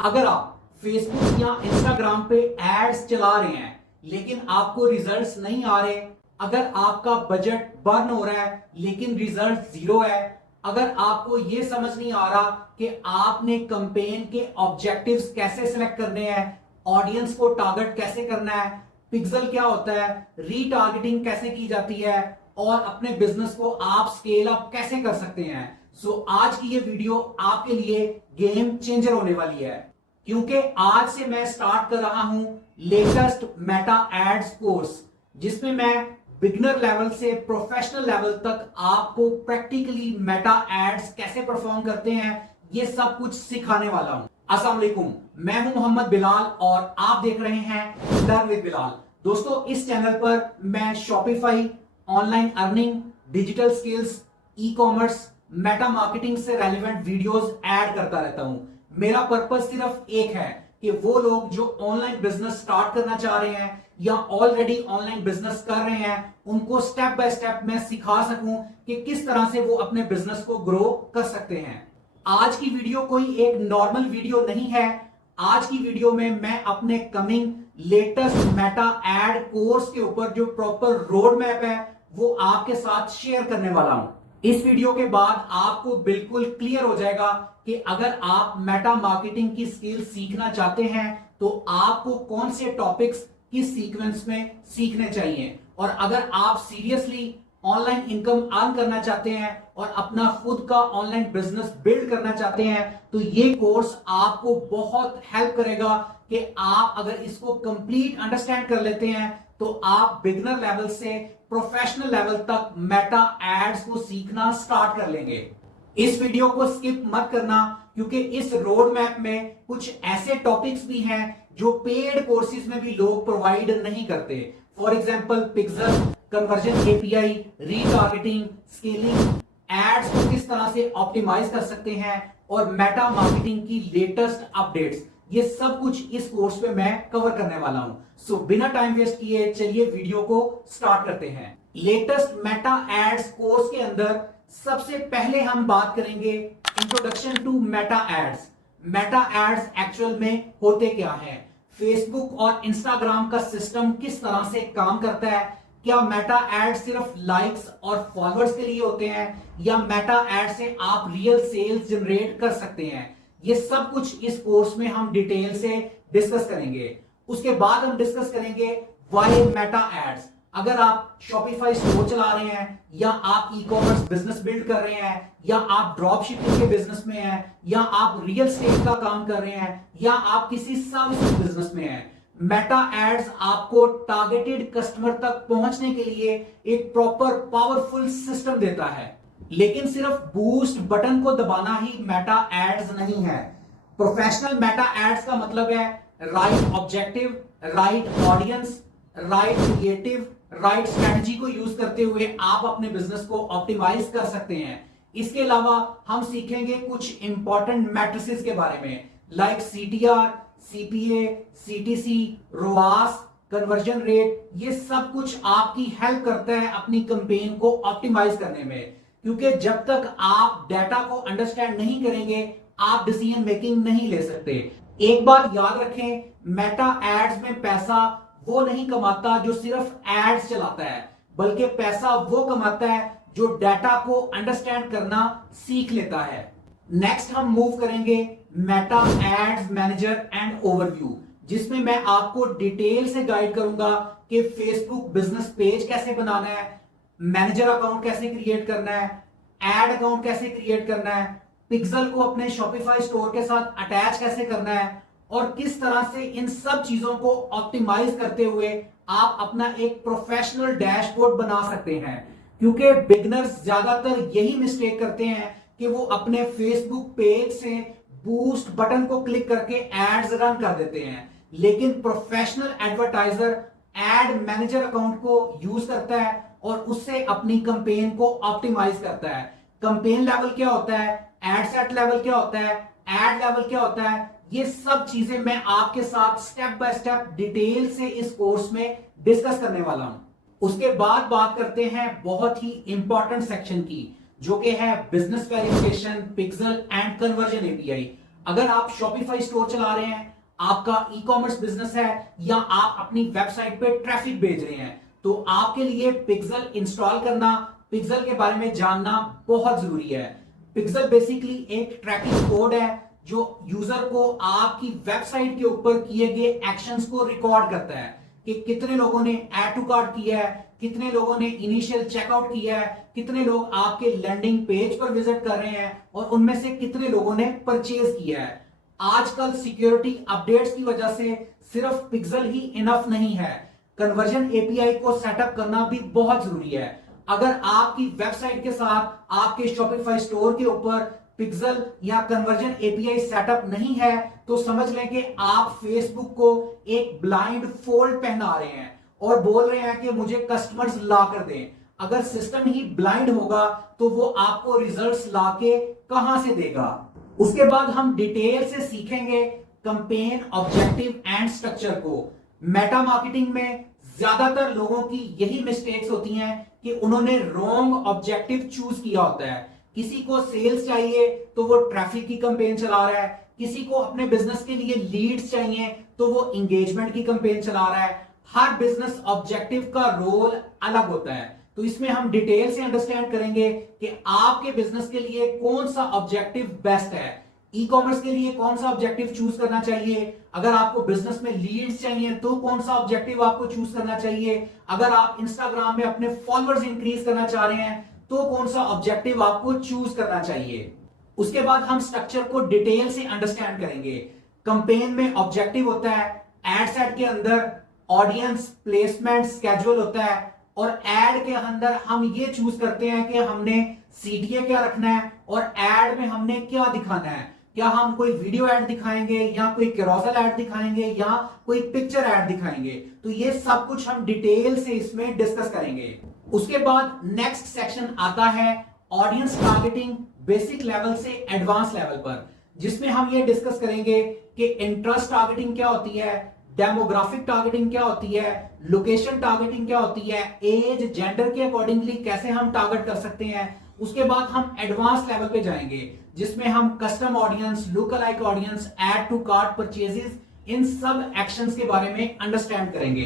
अगर आप फेसबुक या इंस्टाग्राम पे एड्स चला रहे हैं लेकिन आपको रिजल्ट्स नहीं आ रहे, अगर आपका बजट बर्न हो रहा है लेकिन रिजल्ट जीरो है, अगर आपको यह समझ नहीं आ रहा कि आपने कैंपेन के ऑब्जेक्टिव्स कैसे सिलेक्ट करने हैं, ऑडियंस को टारगेट कैसे करना है, पिक्सल क्या होता है, रीटारगेटिंग कैसे की जाती है और अपने बिजनेस को आप स्केल अप कैसे कर सकते हैं। आज की ये वीडियो आपके लिए गेम चेंजर होने वाली है, क्योंकि आज से मैं स्टार्ट कर रहा हूं लेटेस्ट मेटा एड्स कोर्स, जिसमें मैं बिगिनर लेवल से प्रोफेशनल लेवल तक आपको प्रैक्टिकली मेटा एड्स कैसे परफॉर्म करते हैं ये सब कुछ सिखाने वाला हूं। अस्सलाम वालेकुम, मैं हूं मोहम्मद बिलाल और आप देख रहे हैं लर्न विद बिलाल। दोस्तों, इस चैनल पर मैं Shopify, online earning, digital skills, e commerce, Meta marketing से रेलेवेंट वीडियोस ऐड करता रहता हूं। मेरा पर्पस सिर्फ एक है कि वो लोग जो ऑनलाइन बिजनेस स्टार्ट करना चाह रहे हैं या ऑलरेडी ऑनलाइन बिजनेस कर रहे हैं, उनको स्टेप बाय स्टेप मैं सिखा सकूं कि किस तरह से वो अपने बिजनेस को ग्रो कर सकते हैं। आज की वीडियो कोई एक नॉर्मल वीडियो नहीं है। आज की वीडियो में मैं अपने coming latest meta ad course के ऊपर जो प्रॉपर रोड मैप है वो आपके साथ शेयर करने वाला हूं। इस वीडियो के बाद आपको बिल्कुल क्लियर हो जाएगा कि अगर आप मेटा मार्केटिंग की स्किल सीखना चाहते हैं तो आपको कौन से टॉपिक्स किस सीक्वेंस में सीखने चाहिए, और अगर आप सीरियसली ऑनलाइन इनकम अर्न करना चाहते हैं और अपना खुद का ऑनलाइन बिजनेस बिल्ड करना चाहते हैं तो ये कोर्स आपको बहुत हेल्प करेगा कि आप अगर इसको कंप्लीट अंडरस्टैंड कर लेते हैं तो आप बिगिनर लेवल से प्रोफेशनल लेवल तक मेटा एड्स को सीखना स्टार्ट कर लेंगे। इस वीडियो को स्किप मत करना, क्योंकि इस रोड मैप में कुछ ऐसे टॉपिक्स भी हैं जो पेड कोर्सेज में भी लोग प्रोवाइड नहीं करते। For example pixel, conversion API, retargeting, scaling, ads को किस तरह से ऑप्टिमाइज कर सकते हैं और मेटा मार्केटिंग की लेटेस्ट अपडेट्स, ये सब कुछ इस कोर्स पे मैं कवर करने वाला हूं। बिना टाइम वेस्ट किए चलिए वीडियो को स्टार्ट करते हैं। लेटेस्ट मेटा एड्स कोर्स के अंदर सबसे पहले हम बात करेंगे introduction to meta ads. Meta ads actual में होते क्या है, फेसबुक और इंस्टाग्राम का सिस्टम किस तरह से काम करता है, क्या मेटा एड्स सिर्फ लाइक्स और फॉलोअर्स के लिए होते हैं या मेटा एड से आप रियल सेल्स जनरेट कर सकते हैं, ये सब कुछ इस कोर्स में हम डिटेल से डिस्कस करेंगे। उसके बाद हम डिस्कस करेंगे व्हाई मेटा एड्स। अगर आप शॉपिफाई स्टोर चला रहे हैं या आप ई कॉमर्स बिजनेस बिल्ड कर रहे हैं या आप ड्रॉप शिपिंग के बिजनेस में हैं या आप रियल एस्टेट का काम कर रहे हैं या आप किसी सर्विस बिजनेस में हैं, मेटा एड्स आपको टारगेटेड कस्टमर तक पहुंचने के लिए एक प्रॉपर पावरफुल सिस्टम देता है। लेकिन सिर्फ बूस्ट बटन को दबाना ही मेटा एड्स नहीं है। प्रोफेशनल मेटा एड्स का मतलब है right objective, right audience, right creative, right strategy को यूज करते हुए आप अपने बिजनेस को ऑप्टिमाइज कर सकते हैं। इसके अलावा हम सीखेंगे कुछ इंपॉर्टेंट मैट्रिसेस के बारे में, like CTR, CPA, CTC, ROAS, conversion rate. ये सब कुछ आपकी हेल्प करता है अपनी कैंपेन को ऑप्टिमाइज करने में, क्योंकि जब तक आप डेटा को अंडरस्टैंड नहीं करेंगे आप डिसीजन मेकिंग नहीं ले सकते। एक बात याद रखें, मेटा एड्स में पैसा वो नहीं कमाता जो सिर्फ एड्स चलाता है, बल्कि पैसा वो कमाता है जो डेटा को अंडरस्टैंड करना सीख लेता है। नेक्स्ट हम मूव करेंगे meta ads manager and overview, जिसमें मैं आपको डिटेल से गाइड करूंगा कि फेसबुक बिजनेस पेज कैसे बनाना है, मैनेजर अकाउंट कैसे क्रिएट करना है, एड अकाउंट कैसे क्रिएट करना है, पिक्सल को अपने शॉपिफाई स्टोर के साथ अटैच कैसे करना है और किस तरह से इन सब चीजों को ऑप्टिमाइज करते हुए आप अपना एक प्रोफेशनल डैशबोर्ड बना सकते हैं। क्योंकि बिगिनर्स ज्यादातर यही मिस्टेक करते हैं कि वो अपने फेसबुक पेज से बूस्ट बटन को क्लिक करके एड्स रन कर देते हैं, लेकिन professional advertiser add manager account को यूज करता है और उससे अपनी कैंपेन को ऑप्टिमाइज करता है। कैंपेन लेवल क्या होता है, एड सेट लेवल क्या होता है, एड लेवल क्या होता है, ये सब चीजें मैं आपके साथ स्टेप बाय स्टेप डिटेल से इस कोर्स में डिस्कस करने वाला हूं। उसके बाद बात करते हैं बहुत ही इंपॉर्टेंट सेक्शन की, जो कि है business verification, pixel and conversion API. अगर आप शॉपिफाई स्टोर चला रहे हैं, आपका ई कॉमर्स बिजनेस है, या आप अपनी वेबसाइट पे ट्रैफिक भेज रहे हैं, तो आपके लिए पिक्सल इंस्टॉल करना, पिक्सल के बारे में जानना बहुत जरूरी है। पिक्सल बेसिकली एक ट्रैकिंग कोड है जो यूजर को आपकी वेबसाइट के ऊपर किए गए एक्शंस को रिकॉर्ड करता है कि कितने लोगों ने ऐड टू कार्ट किया है, कितने लोगों ने इनिशियल चेकआउट किया है, कितने लोग आपके लैंडिंग पेज पर विजिट कर रहे हैं और उनमें से कितने लोगों ने परचेज किया है। आजकल सिक्योरिटी अपडेट्स की वजह से सिर्फ पिक्सल ही इनफ नहीं है, कन्वर्जन एपीआई को सेटअप करना भी बहुत जरूरी है। अगर आपकी वेबसाइट के साथ आपके शॉपिफाई स्टोर के ऊपर पिक्सल या कन्वर्जन एपीआई सेटअप नहीं है, तो समझ लें कि आप फेसबुक को एक ब्लाइंड फोल्ड पहना रहे हैं और बोल रहे हैं कि मुझे कस्टमर्स ला कर दें। अगर सिस्टम ही ब्लाइंड होगा तो वो आपको रिजल्ट्स लाके कहां से देगा। उसके बाद हम डिटेल से सीखेंगे कैंपेन ऑब्जेक्टिव एंड स्ट्रक्चर को। मेटा मार्केटिंग में ज्यादातर लोगों की यही मिस्टेक्स होती हैं कि उन्होंने रॉन्ग ऑब्जेक्टिव चूज किया होता है। किसी को सेल्स चाहिए तो वो ट्रैफिक की कैंपेन चला रहा है, किसी को अपने बिजनेस के लिए लीड्स चाहिए तो वो एंगेजमेंट की कैंपेन चला रहा है। हर बिजनेस ऑब्जेक्टिव का रोल अलग होता है, तो इसमें हम डिटेल से अंडरस्टैंड करेंगे कि आपके बिजनेस के लिए कौन सा ऑब्जेक्टिव बेस्ट है। ई कॉमर्स के लिए कौन सा ऑब्जेक्टिव चूज करना चाहिए, अगर आपको बिजनेस में लीड्स चाहिए तो कौन सा ऑब्जेक्टिव आपको चूज करना चाहिए, अगर आप इंस्टाग्राम में अपने फॉलोअर्स इंक्रीज करना चाह रहे हैं तो कौन सा ऑब्जेक्टिव आपको चूज करना चाहिए। उसके बाद हम स्ट्रक्चर को डिटेल से अंडरस्टैंड करेंगे। कैंपेन में ऑब्जेक्टिव होता है, एड सेट के अंदर ऑडियंस प्लेसमेंट स्केड्यूल होता है, और एड के अंदर हम ये चूज करते हैं कि हमने सीटीए क्या रखना है और एड में हमने क्या दिखाना है। क्या हम कोई वीडियो ऐड दिखाएंगे या कोई कैरोसेल ऐड दिखाएंगे या कोई पिक्चर ऐड दिखाएंगे, तो ये सब कुछ हम डिटेल से इसमें डिस्कस करेंगे। उसके बाद नेक्स्ट सेक्शन आता है ऑडियंस टारगेटिंग बेसिक लेवल से एडवांस लेवल पर, जिसमें हम ये डिस्कस करेंगे कि इंटरेस्ट टारगेटिंग क्या होती है, डेमोग्राफिक टारगेटिंग क्या होती है, लोकेशन टारगेटिंग क्या होती है, एज जेंडर के अकॉर्डिंगली कैसे हम टारगेट कर सकते हैं। उसके बाद हम एडवांस लेवल पे जाएंगे जिसमें हम custom audience, lookalike audience, add to cart purchases, इन सब एक्शंस के बारे में अंडरस्टैंड करेंगे।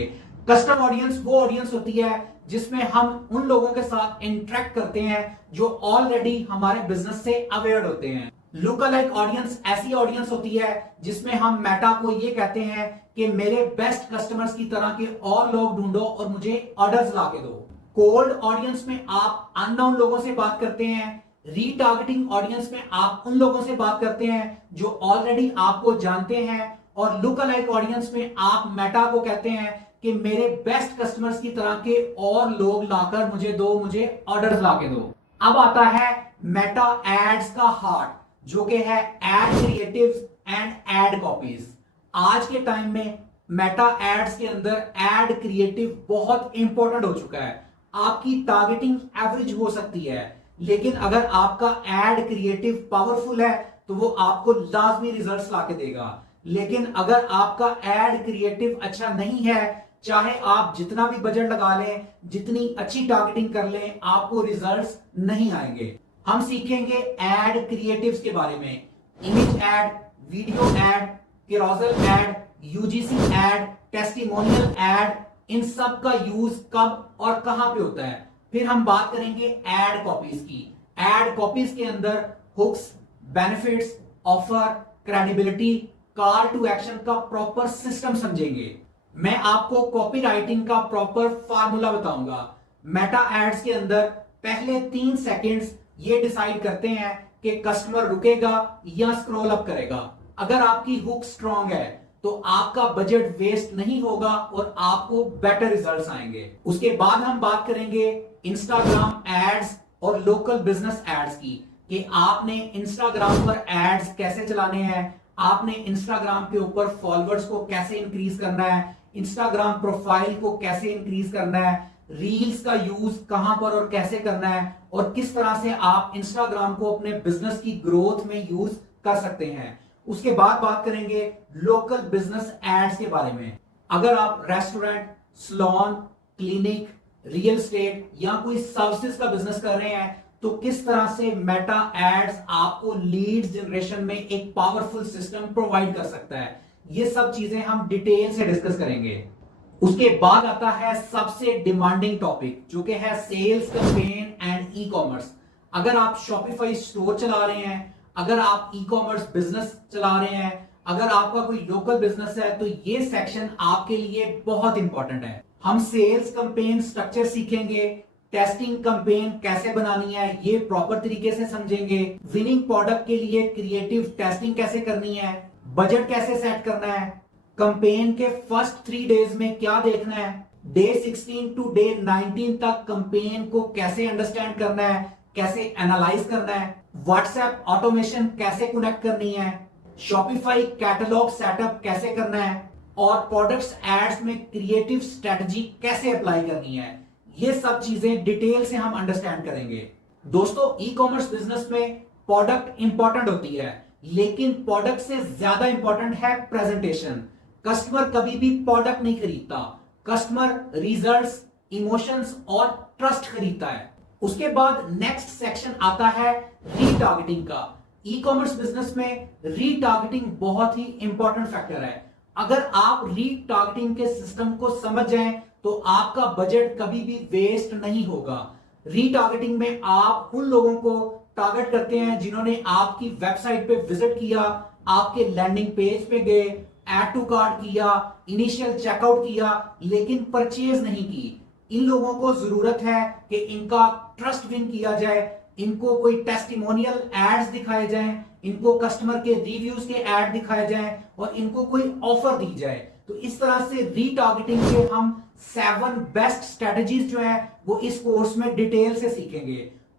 कस्टम ऑडियंस वो ऑडियंस होती है जिसमें हम उन लोगों के साथ इंटरेक्ट करते हैं जो ऑलरेडी हमारे बिजनेस से अवेयर होते हैं। लुकअलाइक ऑडियंस ऐसी ऑडियंस होती है जिसमें हम मेटा को ये कहते हैं कि मेरे बेस्ट कस्टमर्स की तरह के और लोग ढूंढो और मुझे ऑर्डर्स ला के दो। कोल्ड ऑडियंस में आप अननोन लोगों से बात करते हैं। रीटारगेटिंग ऑडियंस में आप उन लोगों से बात करते हैं जो ऑलरेडी आपको जानते हैं। और लुकअलाइक ऑडियंस में आप मेटा को कहते हैं कि मेरे बेस्ट कस्टमर्स की तरह के और लोग लाकर मुझे दो, मुझे ऑर्डर्स लाके दो। अब आता है मेटा एड्स का हार्ट, जो कि है ad creatives and ad copies. आज के टाइम में मेटा एड्स के अंदर एड क्रिएटिव बहुत इंपॉर्टेंट हो चुका है। आपकी टारगेटिंग एवरेज हो सकती है, लेकिन अगर आपका एड क्रिएटिव पावरफुल है तो वो आपको लाजमी रिजल्ट्स लाके देगा। लेकिन अगर आपका एड क्रिएटिव अच्छा नहीं है, चाहे आप जितना भी बजट लगा लें, जितनी अच्छी टारगेटिंग कर लें, आपको रिजल्ट्स नहीं आएंगे। हम सीखेंगे एड क्रिएटिव्स के बारे में, image ad, video ad, carousel ad, UGC ad, testimonial ad, इन सब का यूज कब और कहां पे होता है। फिर हम बात करेंगे एड कॉपीज की। एड कॉपीज के अंदर hooks, benefits, offer, credibility, call to action का प्रॉपर सिस्टम समझेंगे। मैं आपको कॉपी राइटिंग का प्रॉपर फार्मूला बताऊंगा। मेटा एड्स के अंदर पहले 3 सेकेंड्स ये डिसाइड करते हैं कि कस्टमर रुकेगा या स्क्रॉल अप करेगा। अगर आपकी हुक स्ट्रांग है तो आपका बजट वेस्ट नहीं होगा और आपको बेटर रिजल्ट्स आएंगे। उसके बाद हम बात करेंगे इंस्टाग्राम एड्स और लोकल बिजनेस एड्स की, कि आपने इंस्टाग्राम पर एड्स कैसे चलाने हैं, आपने इंस्टाग्राम के ऊपर फॉलोअर्स को कैसे इंक्रीज करना है, इंस्टाग्राम प्रोफाइल को कैसे इंक्रीज करना है, रील्स का यूज कहां पर और कैसे करना है, और किस तरह से आप इंस्टाग्राम को अपने बिजनेस की ग्रोथ में यूज कर सकते हैं। उसके बाद बात करेंगे लोकल बिजनेस एड्स के बारे में। अगर आप restaurant, salon, clinic, real estate या कोई सर्विसेज का बिजनेस कर रहे हैं तो किस तरह से मेटा एड्स आपको लीड जनरेशन में एक पावरफुल सिस्टम प्रोवाइड कर सकता है, ये सब चीजें हम डिटेल से डिस्कस करेंगे। उसके बाद आता है सबसे डिमांडिंग टॉपिक, जो कि है sales campaign and e commerce. अगर आप शॉपिफाई स्टोर चला रहे हैं, अगर आप ई कॉमर्स बिजनेस चला रहे हैं, अगर आपका कोई लोकल बिजनेस है, तो ये सेक्शन आपके लिए बहुत इंपॉर्टेंट है। हम सेल्स कैंपेन स्ट्रक्चर सीखेंगे, टेस्टिंग कैंपेन कैसे बनानी है ये प्रॉपर तरीके से समझेंगे, विनिंग प्रोडक्ट के लिए क्रिएटिव टेस्टिंग कैसे करनी है, बजट कैसे सेट करना है, कैंपेन के फर्स्ट 3 डेज में क्या देखना है, डे 16 टू डे 19 तक कैंपेन को कैसे अंडरस्टैंड करना है, कैसे एनालाइज करना है, व्हाट्सएप ऑटोमेशन कैसे कनेक्ट करनी है, शॉपिफाई कैटलॉग सेटअप कैसे करना है, और प्रोडक्ट्स एड्स में क्रिएटिव स्ट्रेटजी कैसे अप्लाई करनी है। ये सब चीजें डिटेल से हम अंडरस्टैंड करेंगे। दोस्तों, ई कॉमर्स बिजनेस में प्रोडक्ट इंपॉर्टेंट होती है, लेकिन प्रोडक्ट से ज्यादा इंपॉर्टेंट है प्रेजेंटेशन। कस्टमर कभी भी प्रोडक्ट नहीं खरीदता, कस्टमर रिजल्ट्स, इमोशंस और ट्रस्ट खरीदता है। उसके बाद नेक्स्ट सेक्शन आता है रीटारगेटिंग का। ई कॉमर्स बिजनेस में रीटारगेटिंग बहुत ही इंपॉर्टेंट फैक्टर है। अगर आप रीटारगेटिंग के सिस्टम को समझ जाएं तो आपका बजट कभी भी वेस्ट नहीं होगा। रीटारगेटिंग में आप उन लोगों को टारगेट करते हैं जिन्होंने आपकी वेबसाइट पे विजिट किया, आपके लैंडिंग पेज पे गए, ऐड टू कार्ट किया, इनिशियल चेकआउट किया, लेकिन परचेज नहीं की। इन लोगों को जरूरत है कि इनका ट्रस्ट विन किया जाए, इनको कोई टेस्टिमोनियल एड्स दिखाए जाएं, इनको कस्टमर के रिव्यूज के ऐड दिखाए जाएं और इनको कोई ऑफर दी जाए। तो इस तरह से रीटारगेटिंग के हम 7 बेस्ट स्ट्रेटजीज जो है वो इस कोर्स में डिटेल से सीखेंगे।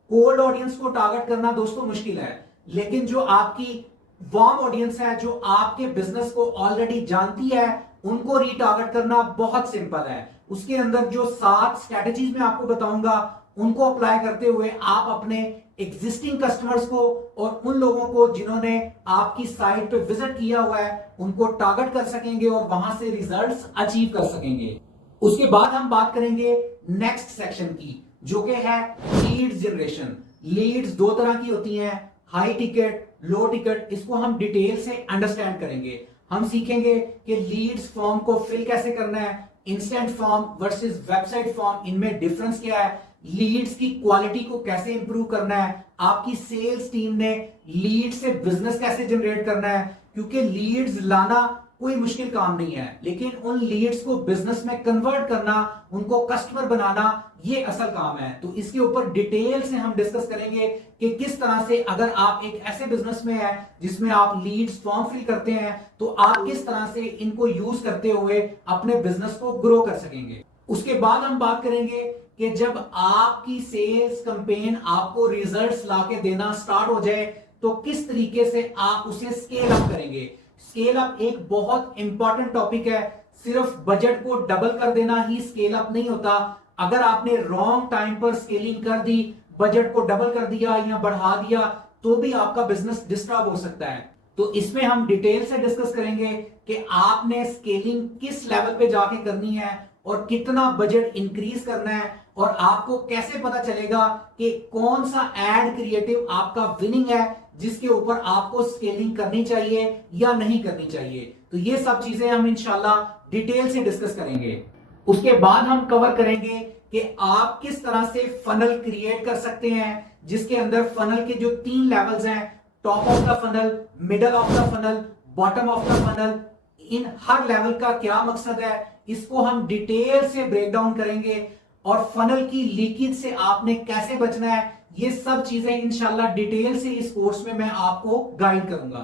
कोल्ड ऑडियंस को टारगेट करना दोस्तों मुश्किल है, लेकिन जो आपकी वार्म ऑडियंस है, जो आपके बिजनेस को ऑलरेडी जानती है, उनको रीटारगेट करना बहुत सिंपल है। उसके अंदर जो 7 स्ट्रेटजीज मैं आपको बताऊंगा, उनको अप्लाई करते हुए आप अपने एग्जिस्टिंग कस्टमर्स को और उन लोगों को जिन्होंने आपकी साइट पे विजिट किया हुआ है, उनको टारगेट कर सकेंगे और वहां से रिजल्ट्स अचीव कर सकेंगे। उसके बाद हम बात करेंगे नेक्स्ट सेक्शन की, जो कि है लीड्स जनरेशन। लीड्स 2 तरह की होती हैं, हाई टिकट, लो टिकट। इसको हम डिटेल से अंडरस्टैंड करेंगे। हम सीखेंगे कि लीड्स फॉर्म को फिल कैसे करना है, instant form versus website form, इनमें डिफरेंस क्या है, लीड्स की क्वालिटी को कैसे इंप्रूव करना है, आपकी सेल्स टीम ने लीड से बिजनेस कैसे जनरेट करना है। क्योंकि लीड्स लाना कोई मुश्किल काम नहीं है, लेकिन उन लीड्स को बिजनेस में कन्वर्ट करना, उनको कस्टमर बनाना, ये असल काम है। तो इसके ऊपर डिटेल से हम डिस्कस करेंगे कि किस तरह से अगर आप एक ऐसे बिजनेस में है जिसमें आप लीड्स फॉर्म फिल करते हैं, तो आप किस तरह से इनको यूज करते हुए अपने बिजनेस को ग्रो कर सकेंगे। उसके बाद हम बात करेंगे कि जब आपकी सेल्स कैंपेन आपको रिजल्ट्स लाके देना स्टार्ट हो जाए, तो किस तरीके से आप उसे स्केल अप करेंगे। स्केल अप एक बहुत इंपॉर्टेंट टॉपिक है। सिर्फ बजट को डबल कर देना ही स्केल अप नहीं होता। अगर आपने रॉन्ग टाइम पर स्केलिंग कर दी, बजट को डबल कर दिया या बढ़ा दिया, तो भी आपका बिजनेस डिस्टर्ब हो सकता है। तो इसमें हम डिटेल से डिस्कस करेंगे कि आपने स्केलिंग किस लेवल पे जाके करनी है और कितना बजट इंक्रीज करना है, और आपको कैसे पता चलेगा कि कौन सा एड क्रिएटिव आपका विनिंग है, जिसके ऊपर आपको स्केलिंग करनी चाहिए या नहीं करनी चाहिए। तो ये सब चीजें हम इंशाल्लाह डिटेल से डिस्कस करेंगे। उसके बाद हम कवर करेंगे कि आप किस तरह से फनल क्रिएट कर सकते हैं, जिसके अंदर फनल के जो 3 लेवल्स हैं, top of the funnel, middle of the funnel, bottom of the funnel, in her level का क्या मकसद है, इसको हम डिटेल से ब्रेक डाउन करेंगे। और फनल की लीकेज से आपने कैसे बचना है, ये सब चीजें इंशाल्लाह डिटेल से इस कोर्स में मैं आपको गाइड करूंगा।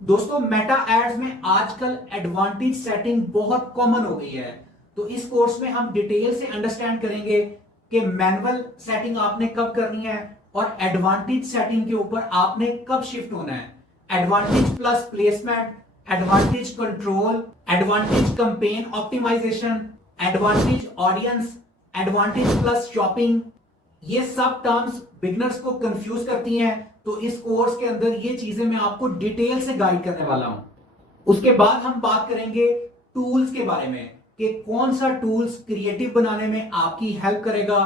दोस्तों, मेटा एड्स में आजकल एडवांटेज सेटिंग बहुत कॉमन हो गई है, तो इस कोर्स में हम डिटेल से अंडरस्टैंड करेंगे कि मैनुअल सेटिंग आपने कब करनी है और एडवांटेज सेटिंग के ऊपर आपने कब शिफ्ट होना है। Advantage plus placement, advantage control, advantage campaign optimisation, advantage audience, advantage plus shopping, ये सब टर्म्स बिगिनर्स को कंफ्यूज करती हैं। तो इस कोर्स के अंदर ये चीजें मैं आपको डिटेल से गाइड करने वाला हूं। उसके बाद हम बात करेंगे टूल्स के बारे में कि कौन सा टूल्स क्रिएटिव बनाने में आपकी हेल्प करेगा,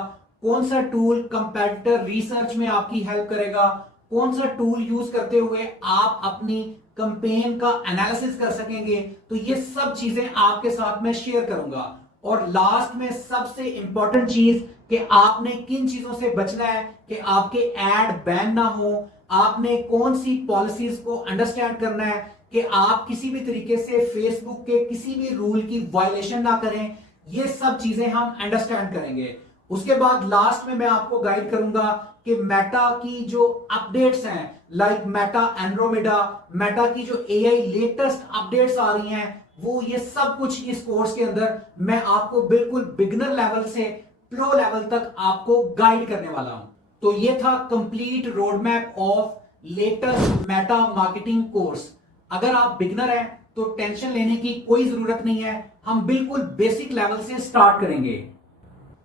कौन सा टूल कंपेटिटर रिसर्च में आपकी हेल्प करेगा, कौन सा टूल यूज करते हुए आप अपनी कैंपेन का एनालिसिस कर सकेंगे। तो ये सब चीजें आपके साथ में शेयर करूंगा। और लास्ट में सबसे इंपॉर्टेंट चीज कि आपने किन चीजों से बचना है कि आपके एड बैन ना हो, आपने कौन सी पॉलिसीज को अंडरस्टैंड करना है कि आप किसी भी तरीके से फेसबुक के किसी भी रूल की वायलेशन ना करें। ये सब चीजें हम अंडरस्टैंड करेंगे। उसके बाद लास्ट में मैं आपको गाइड करूंगा कि मेटा की जो अपडेट्स हैं, लाइक मेटा एंड्रोमेडा, मेटा की जो एआई लेटेस्ट अपडेट्स आ रही हैं, वो ये सब कुछ इस कोर्स के अंदर मैं आपको बिल्कुल बिगिनर लेवल से प्रो लेवल तक आपको गाइड करने वाला हूं। तो ये था complete road map of latest Meta marketing course. अगर आप बिगिनर हैं तो टेंशन लेने की कोई जरूरत नहीं है, हम बिल्कुल बेसिक लेवल से स्टार्ट करेंगे।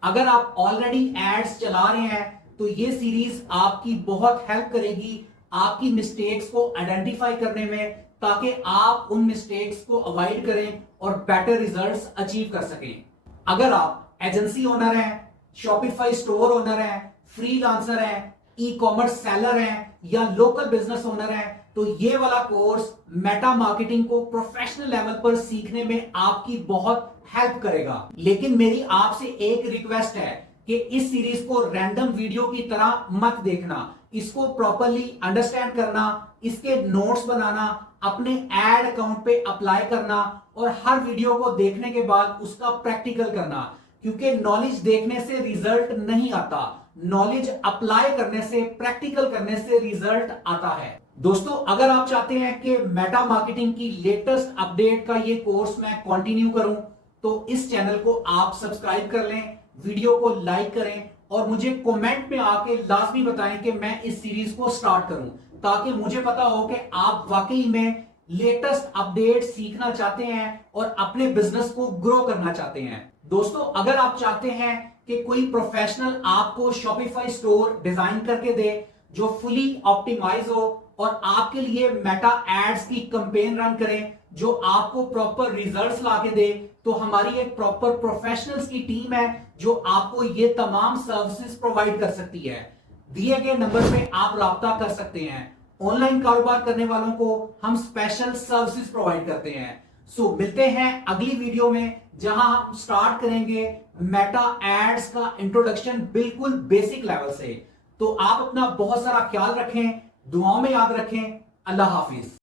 अगर आप ऑलरेडी एड्स चला रहे हैं तो ये सीरीज आपकी बहुत हेल्प करेगी आपकी मिस्टेक्स को आइडेंटिफाई करने में, ताकि आप उन मिस्टेक्स को अवॉइड करें और बेटर रिजल्ट्स अचीव कर सकें। अगर आप एजेंसी ओनर हैं, शॉपिफाई स्टोर ओनर हैं, फ्रीलांसर हैं, ई कॉमर्स सेलर हैं या लोकल बिजनेस ओनर हैं, तो ये वाला कोर्स मेटा मार्केटिंग को प्रोफेशनल लेवल पर सीखने में आपकी बहुत हेल्प करेगा। लेकिन मेरी आपसे एक रिक्वेस्ट है कि इस सीरीज को रैंडम वीडियो की तरह मत देखना, इसको प्रॉपरली अंडरस्टैंड करना, इसके नोट्स बनाना, अपने एड अकाउंट पे अप्लाई करना और हर वीडियो को देखने के बाद उसका प्रैक्टिकल करना। क्योंकि नॉलेज देखने से रिजल्ट नहीं आता, नॉलेज अप्लाई करने से, प्रैक्टिकल करने से रिजल्ट आता है। दोस्तों, अगर आप चाहते हैं कि मेटा मार्केटिंग की लेटेस्ट अपडेट का ये कोर्स मैं कंटिन्यू करूं, तो इस चैनल को आप सब्सक्राइब कर लें, वीडियो को लाइक करें और मुझे कमेंट में आके लाजमी बताएं कि मैं इस सीरीज को स्टार्ट करूं, ताकि मुझे पता हो कि आप वाकई में लेटेस्ट अपडेट सीखना चाहते हैं और अपने बिजनेस को ग्रो करना चाहते हैं। दोस्तों, अगर आप चाहते हैं कि कोई प्रोफेशनल आपको शॉपिफाई स्टोर डिजाइन करके दे जो फुली ऑप्टिमाइज हो और आपके लिए मेटा एड्स की कैंपेन रन करें जो आपको प्रॉपर रिजल्ट्स लाके दे, तो हमारी एक प्रॉपर प्रोफेशनल्स की टीम है जो आपको ये तमाम सर्विसेज प्रोवाइड कर सकती है। दिए गए नंबर पे आप राब्ता कर सकते हैं। ऑनलाइन कारोबार करने वालों को हम स्पेशल सर्विसेज प्रोवाइड करते हैं। सो मिलते हैं अगली वीडियो में, जहां हम स्टार्ट करेंगे मेटा एड्स का इंट्रोडक्शन बिल्कुल बेसिक लेवल से। तो आप अपना बहुत सारा ख्याल रखें, दुआओं में याद रखें। अल्लाह हाफिज।